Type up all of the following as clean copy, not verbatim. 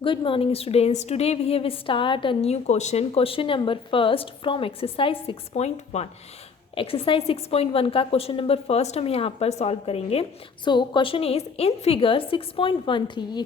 Good morning, students. Today we have start a new question. Question number first from exercise 6.1. Exercise 6.1 का question number first हम यहाँ पर solve करेंगे. So question is in figure 6.13. ये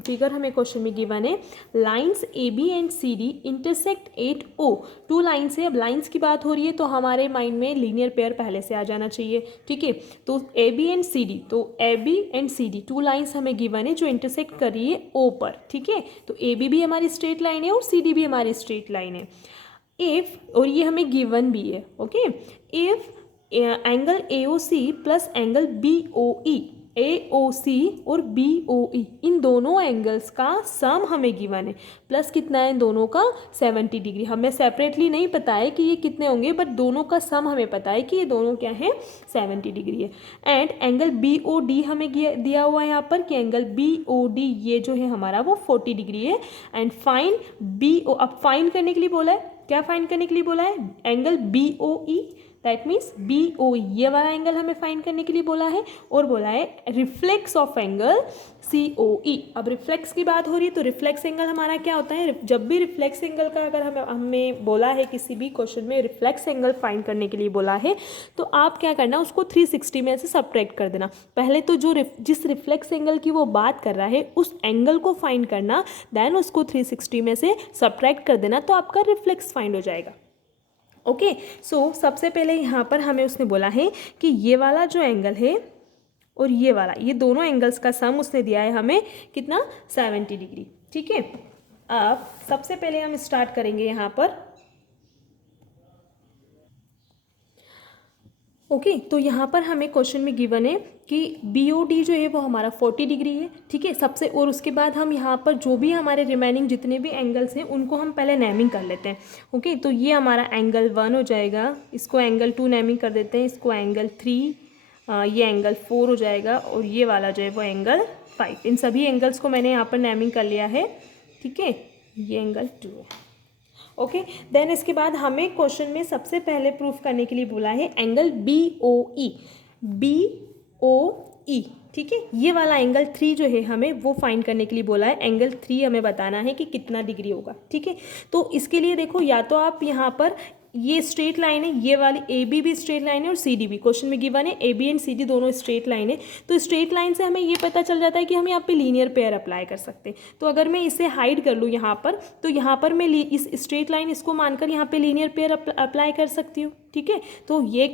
figure हमें question में given है. Lines A B and C D intersect at O. Two lines है. अब लाइंस की बात हो रही है तो हमारे माइंड में लीनियर पेयर पहले से आ जाना चाहिए. ठीक है, तो A B and C D, तो A B and C D two lines हमें गिवन है जो इंटरसेक्ट कर रही है ओ पर. ठीक है, तो ए बी भी हमारी स्ट्रेट लाइन है और सी डी भी हमारी स्ट्रेट लाइन है. इफ, और ये हमें गिवन भी है. Okay, if angle A O C plus angle B O E, A O C और बी ओ ई, इन दोनों एंगल्स का सम हमें गिवन है. प्लस कितना है इन दोनों का 70 डिग्री. हमें सेपरेटली नहीं पता है कि ये कितने होंगे, बट दोनों का सम हमें पता है कि ये दोनों क्या है 70 डिग्री है. And angle B O D हमें दिया हुआ है यहाँ पर कि एंगल बी ओ डी ये जो है हमारा वो 40 डिग्री है. एंड फाइन बी ओ, अब फाइन करने के लिए बोला है, क्या फाइंड करने के लिए बोला है? Angle B O E, that means B O, ये वाला एंगल हमें फाइंड करने के लिए बोला है. और बोला है रिफ्लेक्स ऑफ एंगल सी ओ ई. अब रिफ्लेक्स की बात हो रही है तो रिफ्लेक्स एंगल हमारा क्या होता है? जब भी रिफ्लेक्स एंगल का अगर हमें बोला है किसी भी क्वेश्चन में रिफ्लेक्स एंगल फाइंड करने के लिए बोला है तो आप क्या करना, उसको 360 में से सब्ट्रैक्ट कर देना. पहले तो जो जिस रिफ्लेक्स एंगल की वो बात कर रहा है उस एंगल को फाइंड करना, देन उसको 360 में से सब्ट्रैक्ट कर देना, तो आपका रिफ्लेक्स फाइंड हो जाएगा. ओके, सो सबसे पहले यहाँ पर हमें उसने बोला है कि ये वाला जो एंगल है और ये वाला, ये दोनों एंगल्स का सम उसने दिया है हमें कितना 70 डिग्री. ठीक है, अब सबसे पहले हम स्टार्ट करेंगे यहाँ पर. ओके, तो यहाँ पर हमें क्वेश्चन में गिवन है कि बी ओ डी जो है वो हमारा 40 डिग्री है. ठीक है, सबसे, और उसके बाद हम यहाँ पर जो भी हमारे रिमेनिंग जितने भी एंगल्स हैं उनको हम पहले नेमिंग कर लेते हैं. ओके, तो ये हमारा एंगल 1 हो जाएगा, इसको एंगल 2 नेमिंग कर देते हैं, इसको एंगल 3, ये एंगल 4 हो जाएगा, और ये वाला जो है वो एंगल 5. इन सभी एंगल्स को मैंने यहाँ पर नेमिंग कर लिया है. ठीक है, ये एंगल 2 है. ओके, देन इसके बाद हमें क्वेश्चन में सबसे पहले प्रूफ करने के लिए बोला है एंगल बी ओ ई, बी ओ ई. ठीक है, ये वाला एंगल 3 जो है हमें वो फाइंड करने के लिए बोला है. एंगल 3 हमें बताना है कि कितना डिग्री होगा. ठीक है, तो इसके लिए देखो, या तो आप यहाँ पर ये स्ट्रेट लाइन है, ये वाली ए बी भी स्ट्रेट लाइन है और सी डी भी क्वेश्चन में गिवन है, A B and C D दोनों स्ट्रेट लाइन है. तो स्ट्रेट लाइन से हमें ये पता चल जाता है कि हम यहाँ पे लीनियर पेयर अप्लाई कर सकते हैं. तो अगर मैं इसे हाइड कर लूँ यहाँ पर, तो यहाँ पर मैं इस स्ट्रेट लाइन इसको मानकर यहाँ पे लीनियर पेयर अप्लाई कर सकती हूँ. ठीक है, तो ये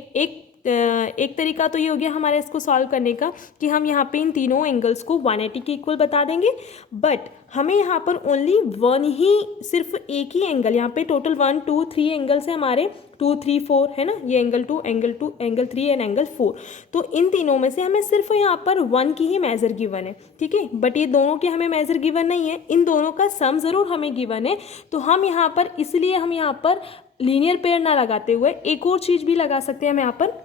एक तरीका तो ये हो गया हमारे इसको सॉल्व करने का कि हम यहाँ पे इन तीनों एंगल्स को 180 के इक्वल बता देंगे. बट हमें यहाँ पर ओनली वन ही, सिर्फ एक ही एंगल, यहाँ पे टोटल 1 2 3 एंगल्स हैं हमारे, 2 3 4 है ना, ये एंगल 2 एंगल 3 एंड एंगल 4. तो इन तीनों में से हमें सिर्फ यहाँ पर 1 की ही मेजर गिवन है. ठीक है, बट ये दोनों के हमें मेजर गिवन नहीं है, इन दोनों का सम ज़रूर हमें गिवन है. तो हम यहाँ पर, इसलिए हम यहाँ पर लीनियर पेयर ना लगाते हुए एक और चीज़ भी लगा सकते हैं. हम यहाँ पर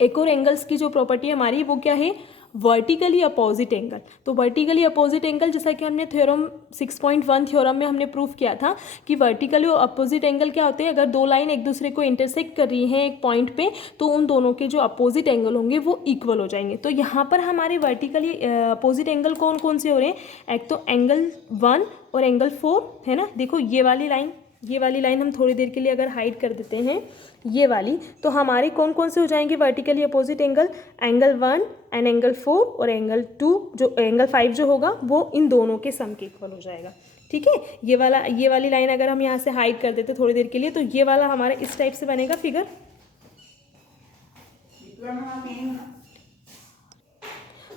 एक और एंगल्स की जो प्रॉपर्टी हमारी वो क्या है? Vertically opposite angle. तो वर्टिकली अपोजिट एंगल, जैसा कि हमने थ्योरम 6.1 थ्योरम में हमने प्रूफ किया था कि वर्टिकली अपोजिट एंगल क्या होते हैं? अगर दो लाइन एक दूसरे को इंटरसेक्ट कर रही हैं एक पॉइंट पे, तो उन दोनों के जो अपोजिट एंगल होंगे वो इक्वल हो जाएंगे. तो यहाँ पर हमारे वर्टिकली अपोजिट एंगल कौन कौन से हो रहे हैं? एक तो एंगल 1 और एंगल 4 है ना. देखो ये वाली लाइन हम थोड़ी देर के लिए अगर हाइड कर देते हैं, ये वाली, तो हमारे कौन कौन से हो जाएंगे vertically opposite angle? Angle 1 and angle 4 और एंगल 2, जो एंगल 5 जो होगा वो इन दोनों के सम के इक्वल हो जाएगा. ठीक है, ये वाली लाइन अगर हम यहाँ से हाइड कर देते थोड़ी देर के लिए, तो ये वाला हमारा इस टाइप से बनेगा फिगर.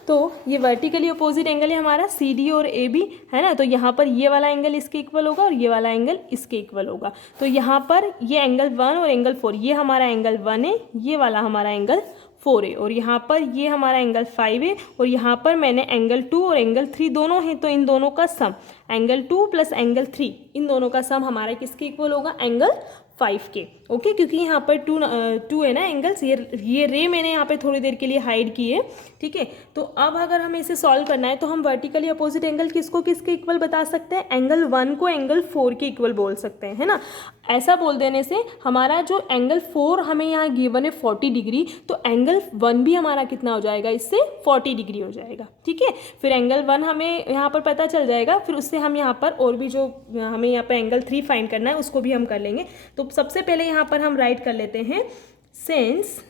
तो ये वर्टिकली अपोजिट एंगल है हमारा सी डी और ए बी है ना. तो यहाँ पर ये वाला एंगल इसके इक्वल होगा और ये वाला एंगल इसके इक्वल होगा. तो यहाँ पर ये एंगल 1 और एंगल 4, ये हमारा एंगल 1 है, ये वाला हमारा एंगल 4 है, और यहाँ पर ये हमारा एंगल 5 है, और यहाँ पर मैंने एंगल 2 और एंगल 3 दोनों हैं, तो इन दोनों का सम एंगल 2 प्लस एंगल 3, इन दोनों का सम हमारा किसके इक्वल होगा? Angle 5K। ओके, क्योंकि यहाँ पर टू है ना एंगल्स, ये रे मैंने यहाँ पे थोड़ी देर के लिए हाइड की है, ठीक है। तो अब अगर हमें इसे सॉल्व करना है तो हम वर्टिकली अपोजिट एंगल किसको किसके इक्वल बता सकते हैं, एंगल 1 को एंगल 4 के इक्वल बोल सकते हैं, है ना। ऐसा बोल देने से हमारा जो एंगल 4 हमें यहाँ गिवन है 40 डिग्री, तो एंगल 1 भी हमारा कितना हो जाएगा, इससे 40 डिग्री हो जाएगा, ठीक है। फिर एंगल 1 हमें यहाँ पर पता चल जाएगा, फिर उससे हम यहाँ पर और भी जो हमें यहाँ पर एंगल 3 फाइंड करना है उसको भी हम कर लेंगे। तो सबसे पहले यहाँ पर हम राइट कर लेते हैं, since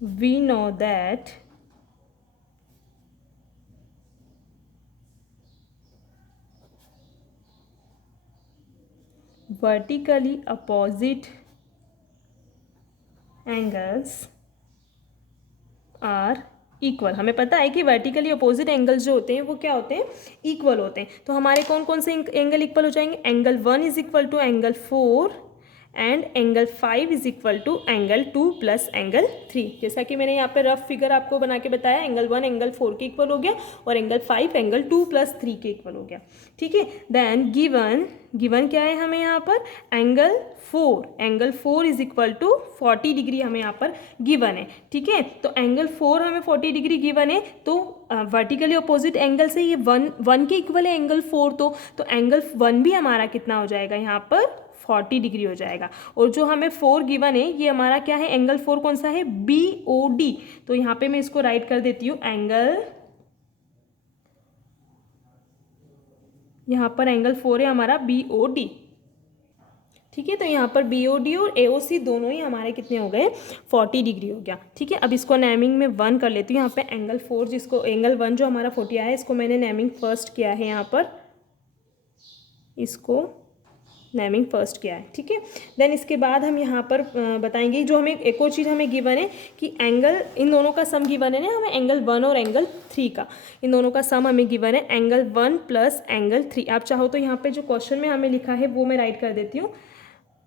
we know that vertically opposite angles are equal. हमें पता है कि वर्टिकली अपोजिट एंगल्स जो होते हैं वो क्या होते हैं, इक्वल होते हैं। तो हमारे कौन कौन से एंगल इक्वल हो जाएंगे, angle 1 is equal to angle 4 and angle 5 is equal to angle 2 plus angle 3। जैसा कि मैंने यहाँ पे रफ फिगर आपको बना के बताया, एंगल 1 एंगल 4 के इक्वल हो गया और एंगल 5 एंगल 2 प्लस 3 के इक्वल हो गया, ठीक है। देन गिवन क्या है हमें यहाँ पर, angle 4 is equal to 40 degree हमें यहाँ पर गिवन है, ठीक है। तो एंगल 4 हमें 40 डिग्री गिवन है, तो वर्टिकली अपोजिट एंगल से ये 1 के इक्वल है एंगल 4, तो एंगल 1 भी हमारा कितना हो जाएगा, यहाँ पर 40 डिग्री हो जाएगा। और जो हमें 4 गिवन है ये हमारा क्या है, एंगल 4 कौन सा है, BOD। तो यहाँ पे मैं इसको राइट कर देती हूँ, यहाँ पर एंगल 4 है हमारा BOD, ठीक है। तो यहाँ पर BOD और AOC दोनों ही हमारे कितने हो गए, 40 डिग्री हो गया, ठीक है। अब इसको नेमिंग में 1 कर लेती हूँ। यहाँ पे एंगल 4 जिसको एंगल 1 जो हमारा 40 आया है, इसको मैंने नेमिंग फर्स्ट किया है, यहाँ पर इसको नेमिंग फर्स्ट किया है, ठीक है। देन इसके बाद हम यहाँ पर बताएंगे, जो हमें एक और चीज़ हमें गिवन है कि एंगल, इन दोनों का सम गिवन है ना हमें, एंगल 1 और एंगल 3 का, इन दोनों का सम हमें गिवन है एंगल 1 प्लस एंगल 3। आप चाहो तो यहाँ पे जो क्वेश्चन में हमें लिखा है वो मैं राइट कर देती हूँ,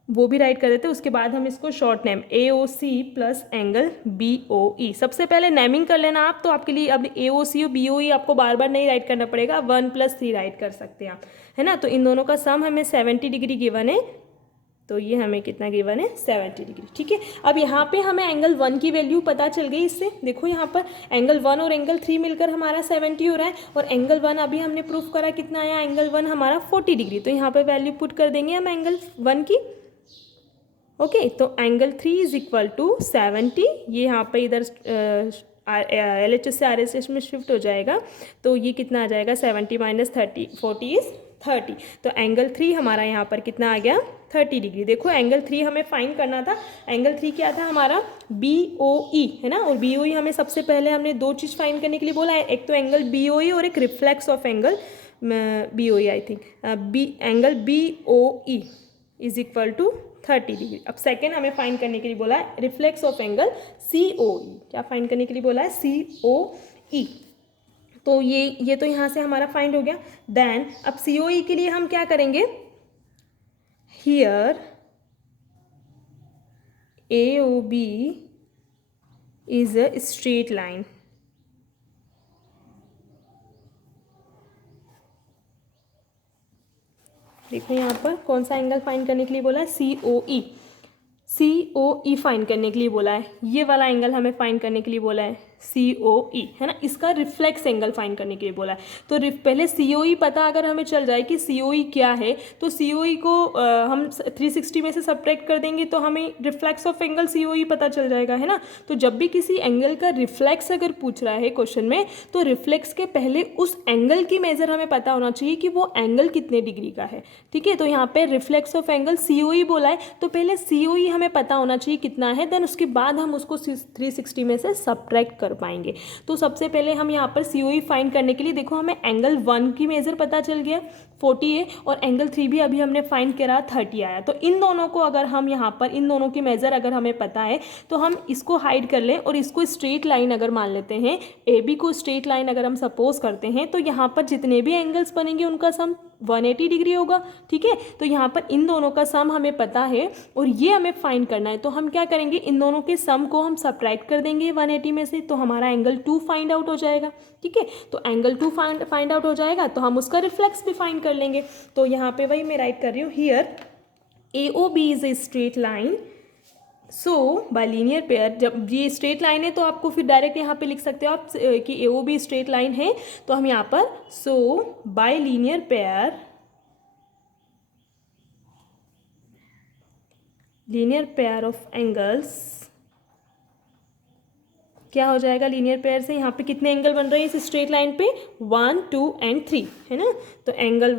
वो भी राइट कर देते हैं। उसके बाद हम इसको short name AOC plus angle BOE। सबसे पहले नेमिंग कर लेना आप, तो आपके लिए अब AOC और BOE आपको बार बार नहीं राइट करना पड़ेगा, 1 + 3 राइट कर सकते हैं आप, है ना। तो इन दोनों का सम हमें 70 डिग्री गिवन है, तो ये हमें कितना गिवन है, 70 डिग्री, ठीक है। अब यहाँ पे हमें एंगल 1 की वैल्यू पता चल गई इससे, देखो यहाँ पर एंगल 1 और एंगल 3 मिलकर हमारा 70 हो रहा है, और एंगल 1 अभी हमने प्रूफ करा कितना आया, एंगल 1 हमारा 40 डिग्री। तो यहाँ पर वैल्यू पुट कर देंगे हम एंगल 1 की, ओके। तो एंगल 3 इज इक्वल टू 70, ये यहाँ पे इधर LHS से RHS में शिफ्ट हो जाएगा, तो ये कितना आ जाएगा, 70 - 30, 40 इज 30। तो एंगल 3 हमारा यहाँ पर कितना आ गया, 30 डिग्री। देखो एंगल 3 हमें फाइंड करना था, एंगल 3 क्या था हमारा, BOE, है ना। और BOE हमें सबसे पहले हमने 2 चीज़ फाइंड करने के लिए बोला है, एक तो एंगल BOE और एक reflex of angle BOE, I think angle BOE is equal to 30 degree. अब सेकेंड हमें फाइंड करने के लिए बोला है रिफ्लेक्स ऑफ एंगल COE, क्या फाइंड करने के लिए बोला है, COE। तो ये तो यहाँ से हमारा फाइंड हो गया। देन अब COE के लिए हम क्या करेंगे, here AOB is a straight line, देखो यहाँ पर कौन सा एंगल फाइंड करने के लिए बोला है, COE फाइंड करने के लिए बोला है, ये वाला एंगल हमें फाइंड करने के लिए बोला है, COE, है ना। इसका रिफ्लेक्स एंगल फाइंड करने के लिए बोला है। तो पहले COE पता अगर हमें चल जाए कि COE क्या है, तो COE को हम 360 में से सब्ट्रैक्ट कर देंगे तो हमें रिफ्लेक्स ऑफ एंगल COE पता चल जाएगा, है ना। तो जब भी किसी एंगल का रिफ्लेक्स अगर पूछ रहा है क्वेश्चन में, तो रिफ्लेक्स के पहले उस एंगल की मेजर हमें पता होना चाहिए कि वो एंगल कितने डिग्री का है, ठीक है। तो यहाँ पे रिफ्लेक्स ऑफ एंगल COE बोला है, तो पहले COE हमें पता होना चाहिए कितना है, देन उसके बाद हम उसको 360 में से सब्ट्रैक्ट कर पाएंगे। तो सबसे पहले हम यहाँ पर COE फाइंड करने के लिए, देखो हमें एंगल 1 की मेजर पता चल गया 40 है, और एंगल 3 भी अभी हमने फाइंड करा 30 आया। तो इन दोनों को अगर हम यहाँ पर, इन दोनों की मेजर अगर हमें पता है, तो हम इसको हाइड कर लें और इसको स्ट्रेट लाइन अगर मान लेते हैं, AB को स्ट्रेट लाइन अगर हम सपोज करते हैं, तो यहाँ पर जितने भी एंगल्स बनेंगे उनका सम 180 डिग्री होगा, ठीक है। तो यहाँ पर इन दोनों का सम हमें पता है और ये हमें फाइंड करना है, तो हम क्या करेंगे, इन दोनों के सम को हम सब्ट्रैक्ट कर देंगे 180 में से, तो हमारा एंगल 2 फाइंड आउट हो जाएगा। ठीक है, तो एंगल 2 फाइंड आउट हो जाएगा तो हम उसका रिफ्लेक्स भी फाइंड कर लेंगे। तो यहाँ पे वही मैं राइट कर रही हूँ, here AOB is a straight line, so by linear pair, जब ये स्ट्रेट लाइन है तो आपको फिर डायरेक्ट यहाँ पे लिख सकते हो आप कि AOB स्ट्रेट लाइन है, तो हम यहाँ पर so by linear pair of angles क्या हो जाएगा, लीनियर पेयर से यहाँ पे कितने एंगल बन रहे हैं इस स्ट्रेट लाइन पे, 1 2 एंड 3 है ना। तो angle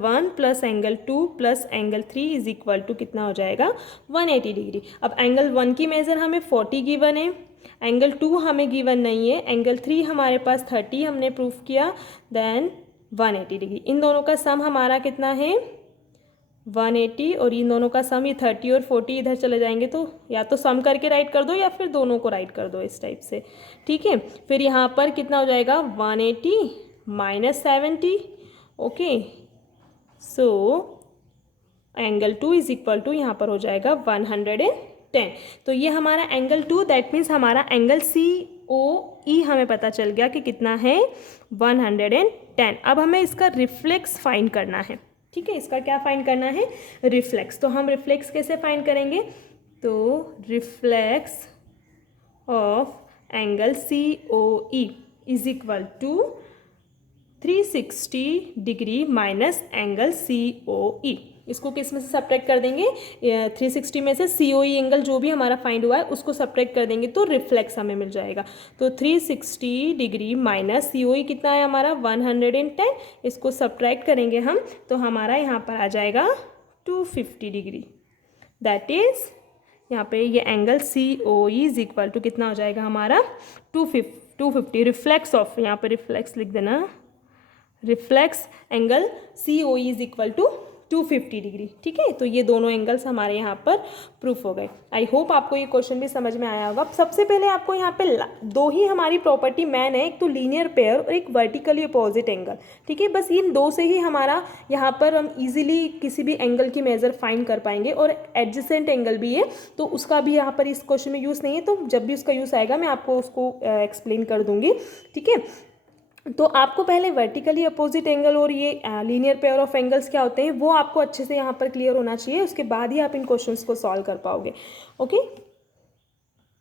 1 plus angle 2 plus angle 3 is equal to कितना हो जाएगा, 180 डिग्री। अब एंगल 1 की मेजर हमें 40 गिवन है, एंगल 2 हमें गिवन नहीं है, एंगल 3 हमारे पास 30 हमने प्रूफ किया, देन 180 डिग्री। इन दोनों का सम हमारा कितना है 180, और इन दोनों का सम ये 30 और 40 इधर चले जाएंगे, तो या तो सम करके राइट कर दो या फिर दोनों को राइट कर दो इस टाइप से। ठीक है, फिर यहाँ पर कितना हो जाएगा 180 minus 70, okay, so angle 2 is equal to यहाँ पर हो जाएगा 110। तो ये हमारा एंगल 2, दैट मीन्स हमारा एंगल COE हमें पता चल गया कि कितना है 110। अब हमें इसका रिफ्लेक्स फाइंड करना है। ठीक है, इसका क्या फाइंड करना है, रिफ्लेक्स। तो हम रिफ्लेक्स कैसे फाइंड करेंगे, तो reflex of angle COE is equal to 360 degree minus angle COE। इसको किस में से सब्ट्रैक्ट कर देंगे, 360 में से COE एंगल जो भी हमारा फाइंड हुआ है उसको सब्ट्रैक्ट कर देंगे तो रिफ्लेक्स हमें मिल जाएगा। तो 360 डिग्री माइनस COE कितना है हमारा 110, इसको सब्ट्रैक्ट करेंगे हम तो हमारा यहाँ पर आ जाएगा 250 डिग्री। दैट इज़ यहाँ पे ये angle COE is equal to कितना हो जाएगा हमारा 250। रिफ्लेक्स ऑफ, यहाँ पे रिफ्लेक्स लिख देना, reflex angle COE is equal to 250 degree. ठीक है, तो ये दोनों एंगल्स हमारे यहाँ पर प्रूफ हो गए। आई होप आपको ये क्वेश्चन भी समझ में आया होगा। सबसे पहले आपको यहाँ पे दो ही हमारी प्रॉपर्टी मैन है, एक तो लीनियर पेयर और एक वर्टिकली अपोजिट एंगल। ठीक है, बस इन दो से ही हमारा यहाँ पर हम इजीली किसी भी एंगल की मेजर फाइंड कर पाएंगे, और एडजेसेंट एंगल भी है तो उसका भी यहाँ पर इस क्वेश्चन में यूज़ नहीं है, तो जब भी उसका यूज़ आएगा मैं आपको उसको एक्सप्लेन कर दूंगी। ठीक है, तो आपको पहले वर्टिकली अपोजिट एंगल और ये लीनियर पेयर ऑफ एंगल्स क्या होते हैं वो आपको अच्छे से यहाँ पर क्लियर होना चाहिए, उसके बाद ही आप इन क्वेश्चंस को सॉल्व कर पाओगे। ओके।